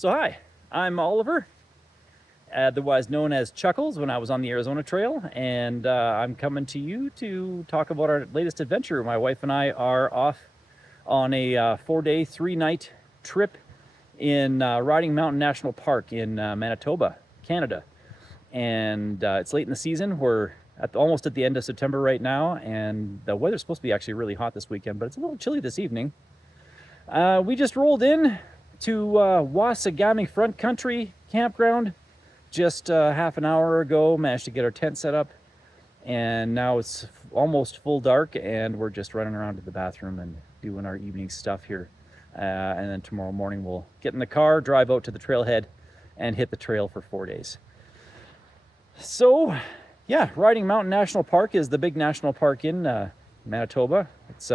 So hi, I'm Oliver, otherwise known as Chuckles when I was on the Arizona Trail, and I'm coming to you to talk about our latest adventure. My wife and I are off on a 4-day, 3-night trip in Riding Mountain National Park in Manitoba, Canada. And it's late in the season. We're almost at the end of September right now, and the weather's supposed to be actually really hot this weekend, but it's a little chilly this evening. We just rolled in to Wasagaming Front Country Campground just half an hour ago. Managed to get our tent set up, and now it's almost full dark, and we're just running around to the bathroom and doing our evening stuff here. And then tomorrow morning we'll get in the car, drive out to the trailhead, and hit the trail for 4 days. So, yeah, Riding Mountain National Park is the big national park in Manitoba. It's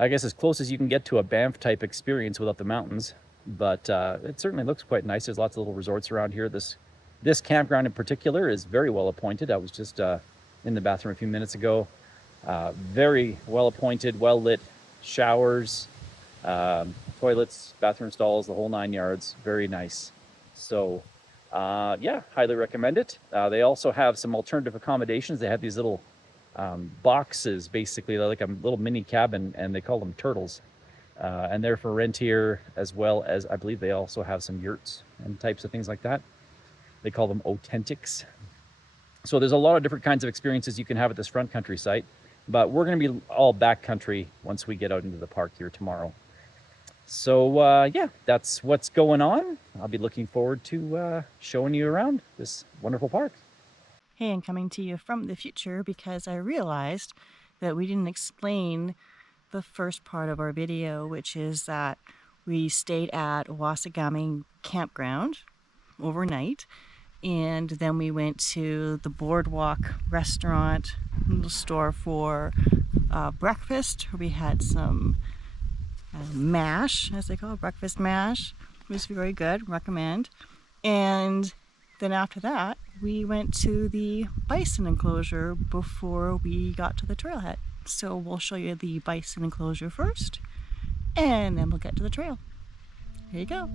I guess as close as you can get to a Banff type experience without the mountains, but it certainly looks quite nice. There's lots of little resorts around here. This campground in particular is very well appointed. I was just in the bathroom a few minutes ago. Very well appointed, well lit, showers, toilets, bathroom stalls, the whole 9 yards. Very nice. So yeah, highly recommend it. They also have some alternative accommodations. They have these little boxes, basically. They're like a little mini cabin, and they call them turtles, and they're for rent here, as well as I believe they also have some yurts and types of things like that. They call them authentics. So there's a lot of different kinds of experiences you can have at this front country site, but we're going to be all backcountry once we get out into the park here tomorrow. So yeah, that's what's going on. I'll be looking forward to showing you around this wonderful park. Hey, I'm coming to you from the future because I realized that we didn't explain the first part of our video, which is that we stayed at Wasagaming Campground overnight, and then we went to the Boardwalk restaurant, little store for breakfast. We had some mash, as they call it, breakfast mash. It was very good, recommend. And then after that, we went to the bison enclosure before we got to the trailhead. So we'll show you the bison enclosure first, and then we'll get to the trail. Here you go.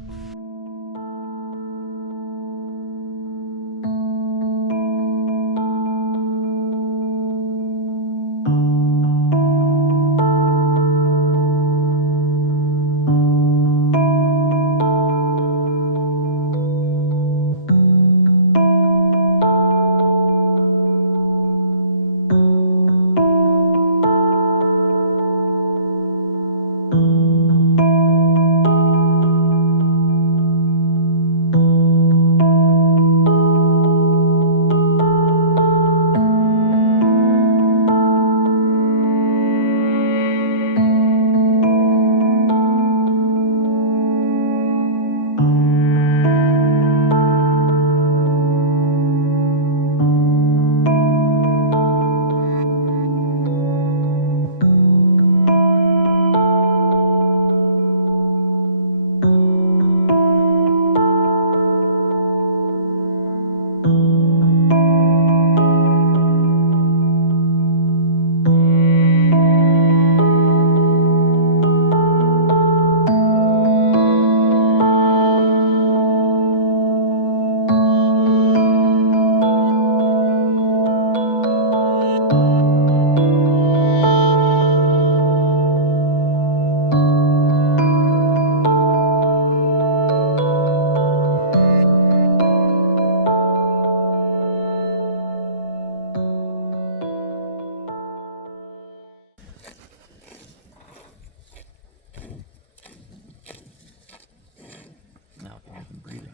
Now I'm breathing.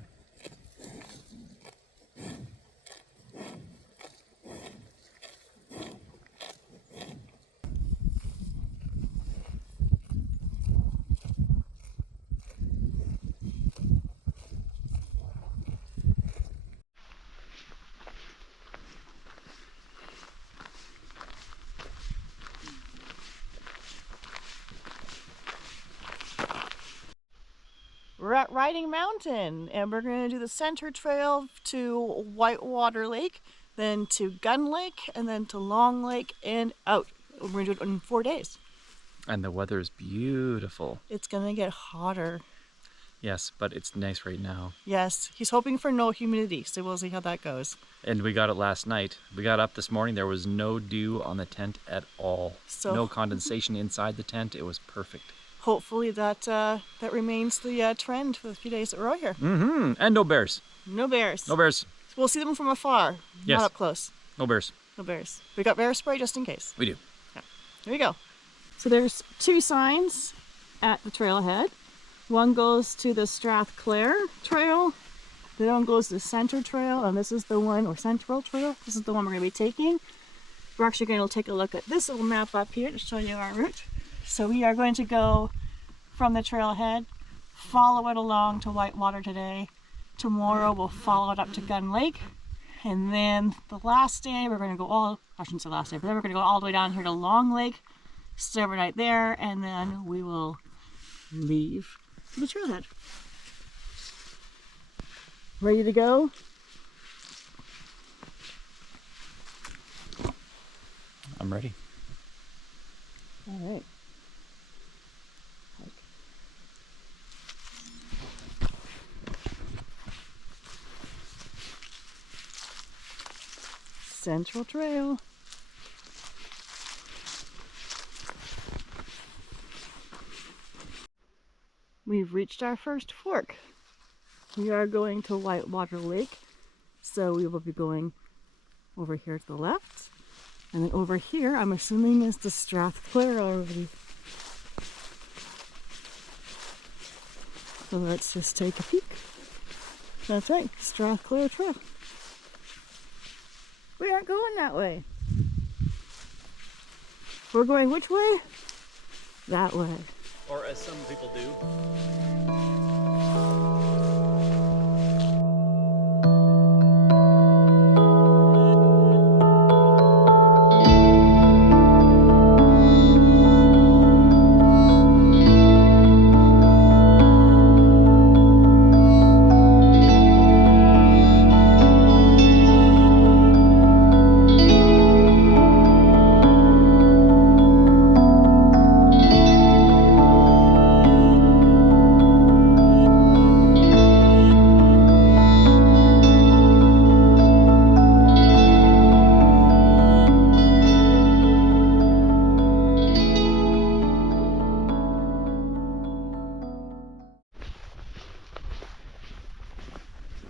We're at Riding Mountain, and we're going to do the center trail to Whitewater Lake, then to Gun Lake, and then to Long Lake and out. We're going to do it in 4 days. And the weather is beautiful. It's going to get hotter. Yes, but it's nice right now. Yes, he's hoping for no humidity, so we'll see how that goes. And we got it last night. We got up this morning, there was no dew on the tent at all. So no condensation inside the tent. It was perfect. hopefully that remains the trend for the few days that we're out here. Mm-hmm. And no bears. No bears. No bears. We'll see them from afar, Yes. not up close. No bears. No bears. We got bear spray just in case. We do. Yeah. Here we go. So there's 2 signs at the trailhead. One goes to the Strathclair Trail. The other one goes to the Center Trail, and this is the one, or Central Trail. This is the one we're going to be taking. We're actually going to take a look at this little map up here to show you our route. So we are going to go from the trailhead, follow it along to Whitewater today. Tomorrow we'll follow it up to Gun Lake. And then the last day we're going to go I shouldn't say last day, but then we're going to go all the way down here to Long Lake, stay overnight there, and then we will leave the trailhead. Ready to go? I'm ready. All right. Central Trail. We've reached our first fork. We are going to Whitewater Lake, so we will be going over here to the left, and then over here I'm assuming is the Strathclair already. So let's just take a peek. That's right, Strathclair Trail. We aren't going that way. We're going which way? That way. Or as some people do.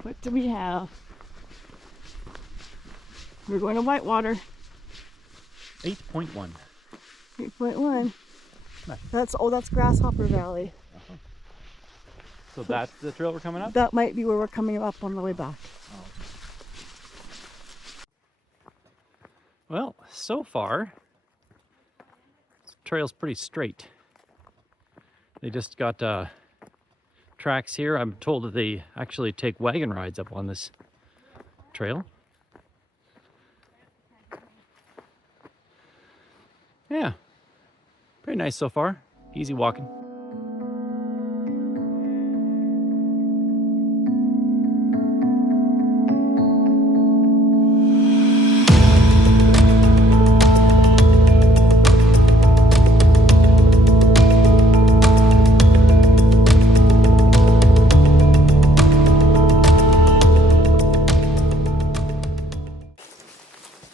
What do we have? We're going to Whitewater. 8.1. 8.1. Nice. That's Grasshopper Valley. So that's the trail we're coming up? That might be where we're coming up on the way back. Well, so far, this trail's pretty straight. They just got tracks here. I'm told that they actually take wagon rides up on this trail. Yeah, pretty nice so far. Easy walking.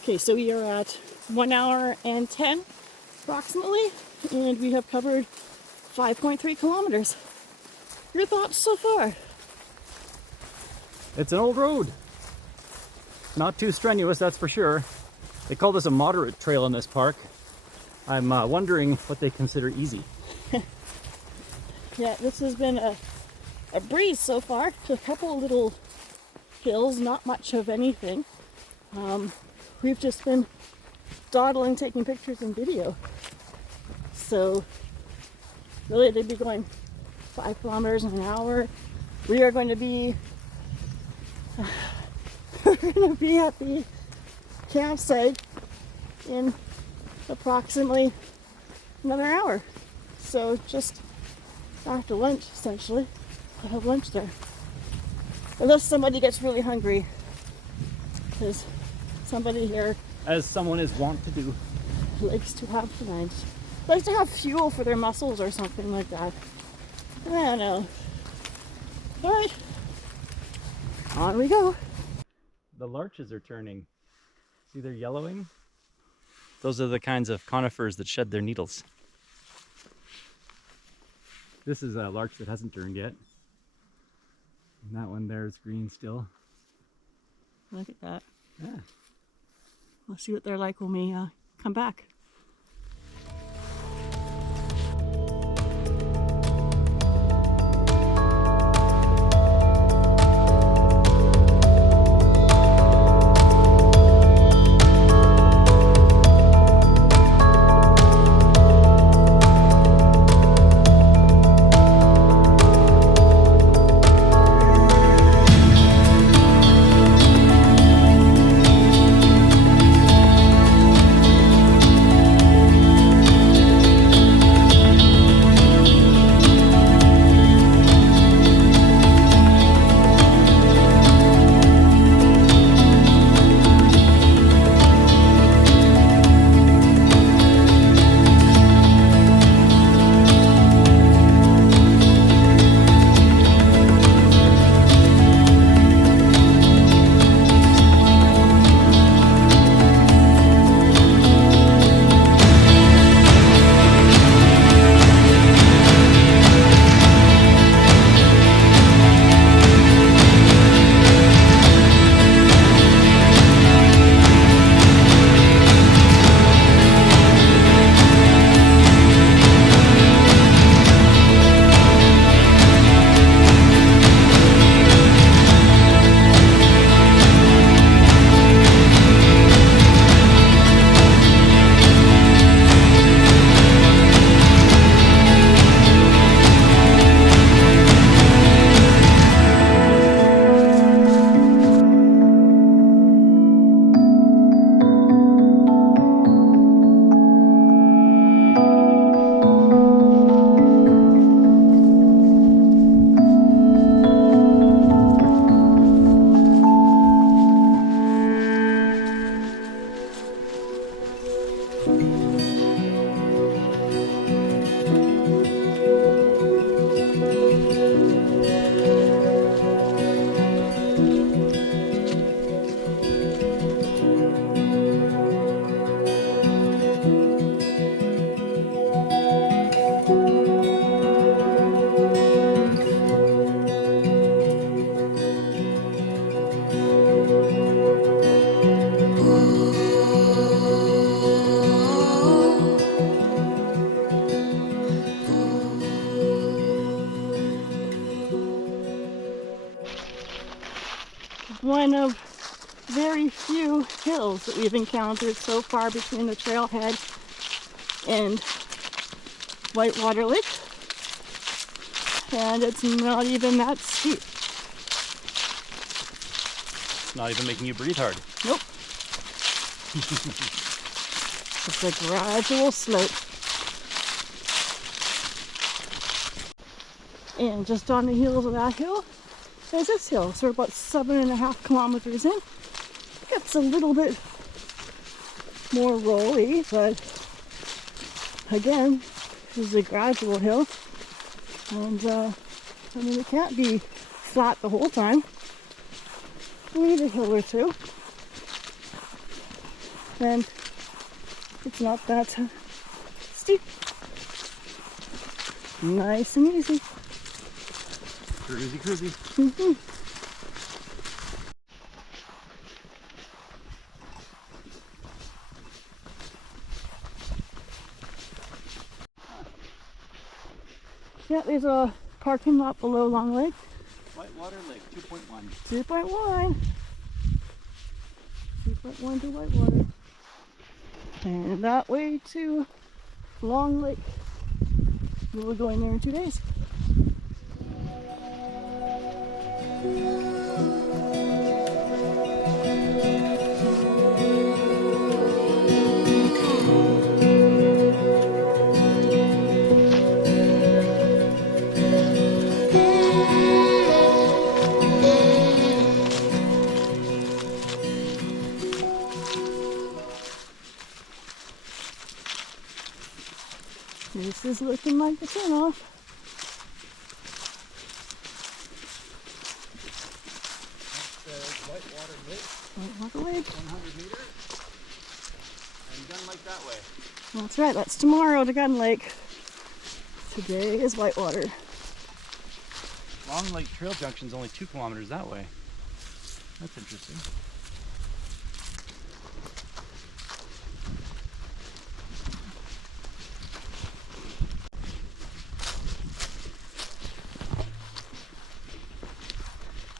Okay, so we are at 1 hour and 10 approximately, and we have covered 5.3 kilometers. Your thoughts so far? It's an old road. Not too strenuous, that's for sure. They call this a moderate trail in this park. I'm wondering what they consider easy. Yeah, this has been a breeze so far. A couple of little hills, not much of anything. We've just been dawdling, taking pictures and video. So really they'd be going 5 kilometers in an hour. We are going to be we're going to be at the campsite in approximately another hour. So just after lunch, essentially. I'll have lunch there. Unless somebody gets really hungry, because somebody here, As someone is wont to do. likes to have lunch. Likes to have fuel for their muscles or something like that. I don't know. All right, on we go. The larches are turning. See, they're yellowing. Those are the kinds of conifers that shed their needles. This is a larch that hasn't turned yet. And that one there is green still. Look at that. Yeah. We'll see what they're like when we come back. One of very few hills that we've encountered so far between the Trailhead and Whitewater Lake, and it's not even that steep. It's not even making you breathe hard. Nope. It's a gradual slope. And just on the heels of that hill, there's this hill. So we're about 7.5 kilometers in. It's a little bit more rolly, but again, this is a gradual hill. And I mean, it can't be flat the whole time. We need a hill or two. And it's not that steep. Nice and easy. Cruisy, cruisy. Mm-hmm. Yeah, there's a parking lot below Long Lake. Whitewater Lake, 2.1. 2.1. 2.1 to Whitewater. And that way to Long Lake. We'll be going there in 2 days. This is looking like the turnoff. Whitewater Lake. 100 meters. And Gun Lake that way. That's right, that's tomorrow to Gun Lake. Today is Whitewater. Long Lake Trail Junction is only 2 kilometers that way. That's interesting.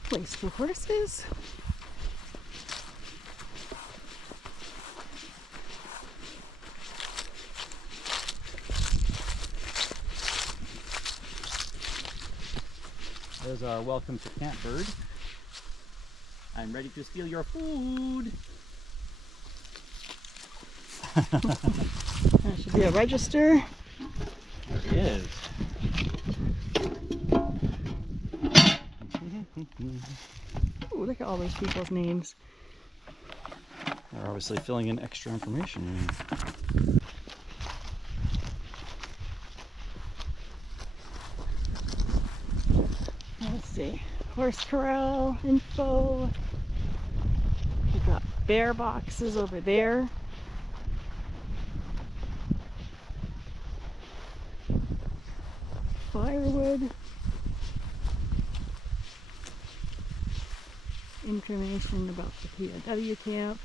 Place for horses. There's our welcome to camp bird. I'm ready to steal your food. There should be a register. There is. Ooh, look at all those people's names. They're obviously filling in extra information. Let's see. Horse corral info. We've got bear boxes over there. Firewood. Information about the POW camp.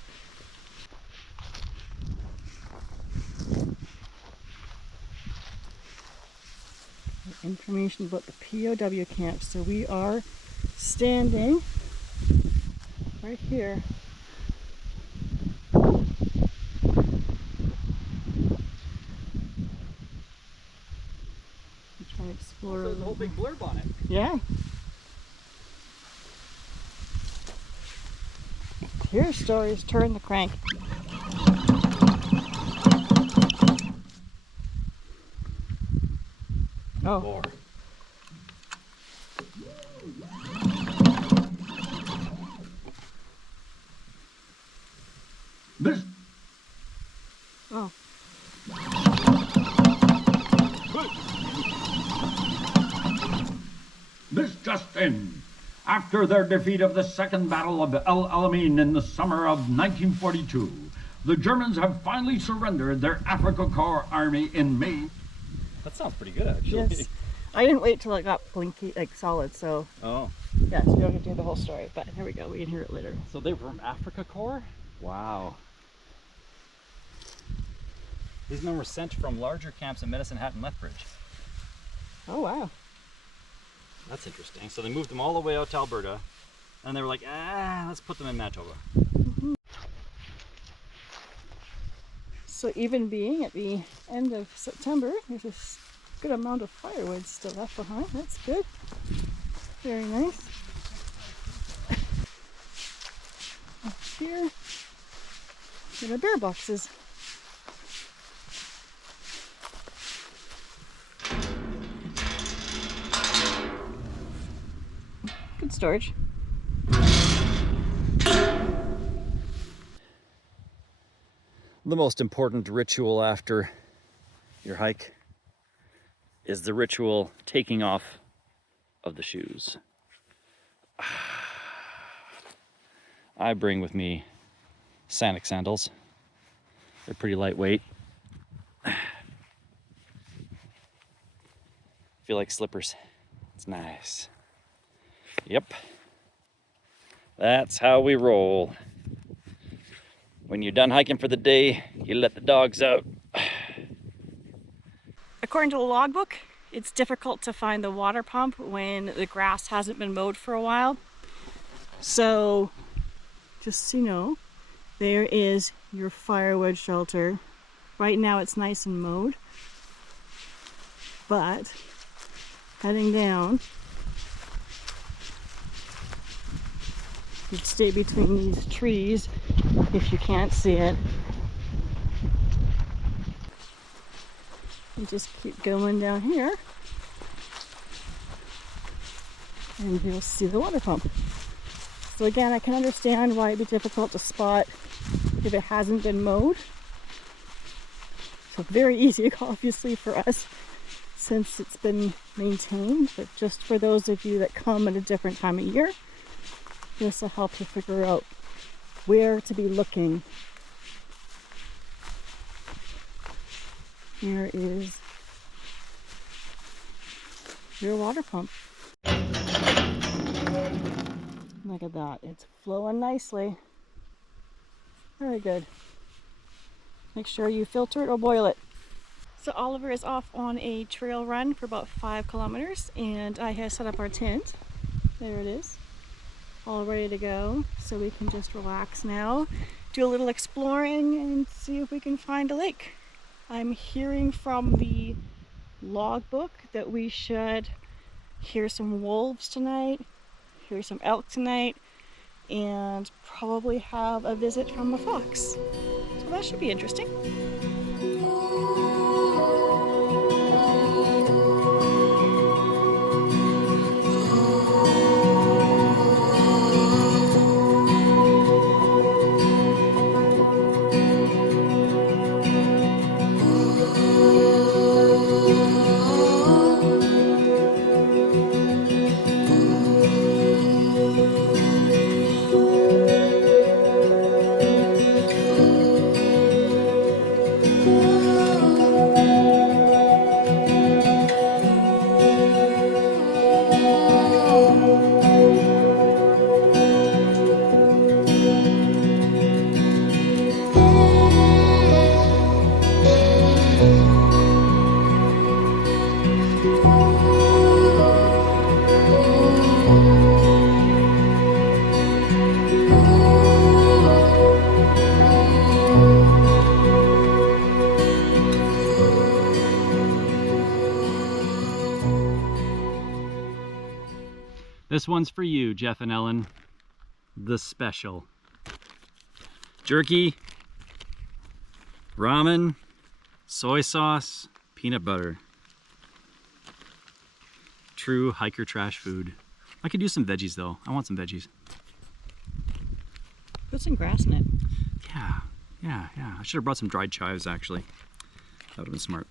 Information about the POW camp. So we are standing right here. Try to explore. There's a whole big blurb on it. Yeah. Here's stories. Turn the crank. Oh. More. This Oh. This just in. After their defeat of the Second Battle of El Alamein in the summer of 1942, the Germans have finally surrendered their Africa Corps army in May. That sounds pretty good, actually. Yes. I didn't wait till it got blinky, like solid, so Oh, yeah, so we don't get to hear the whole story, but here we go, we can hear it later. so they were from Africa Corps? Wow. These men were sent from larger camps in Medicine Hat and Lethbridge. Oh, wow. That's interesting. So they moved them all the way out to Alberta, and they were like, let's put them in Manitoba. So even being at the end of September, there's a good amount of firewood still left behind. That's good. Very nice. Up here, there are bear boxes. Good storage. The most important ritual after your hike is the ritual taking off of the shoes. I bring with me Sanic sandals. They're pretty lightweight. Feel like slippers. It's nice. Yep. That's how we roll. When you're done hiking for the day, you let the dogs out. According to the logbook, it's difficult to find the water pump when the grass hasn't been mowed for a while. So, just so you know, there is your firewood shelter. Right now it's nice and mowed, but heading down, you'd stay between these trees if you can't see it. You just keep going down here and you'll see the water pump. So again, I can understand why it'd be difficult to spot if it hasn't been mowed. So very easy, obviously, for us since it's been maintained, but just for those of you that come at a different time of year, This will help you figure out where to be looking. Here is your water pump. Look at that, it's flowing nicely. Very good. Make sure you filter it or boil it. So Oliver is off on a trail run for about 5 kilometers, and I have set up our tent. There it is, all ready to go. So we can just relax now, do a little exploring, and see if we can find a lake. I'm hearing from the logbook that we should hear some wolves tonight, hear some elk tonight, and probably have a visit from a fox. So that should be interesting. This one's for you, Jeff and Ellen. The special. Jerky, ramen, soy sauce, peanut butter. True hiker trash food. I could use some veggies though. I want some veggies. Put some grass in it. Yeah. I should have brought some dried chives actually. That would have been smart.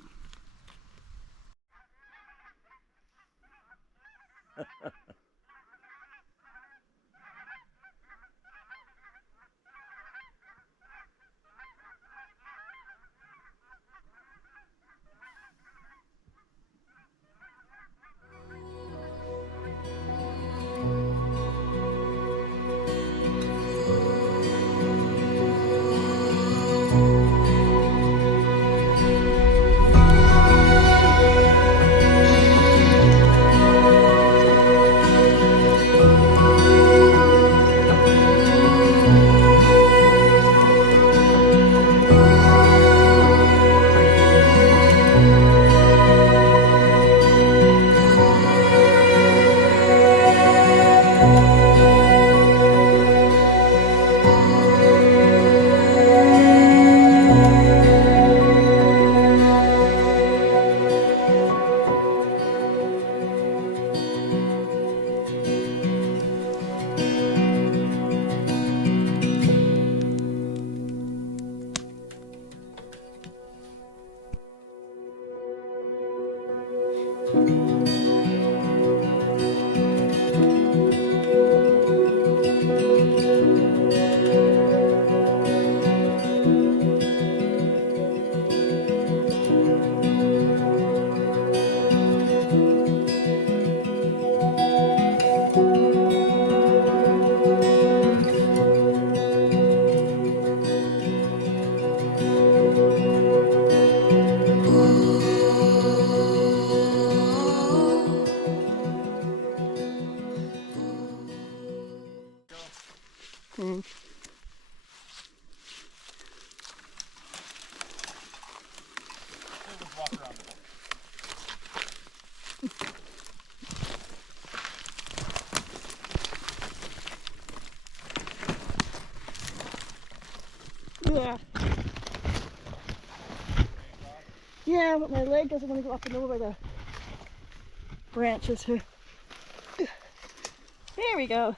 Yeah, but my leg doesn't want to go up and over by the branches here. There we go.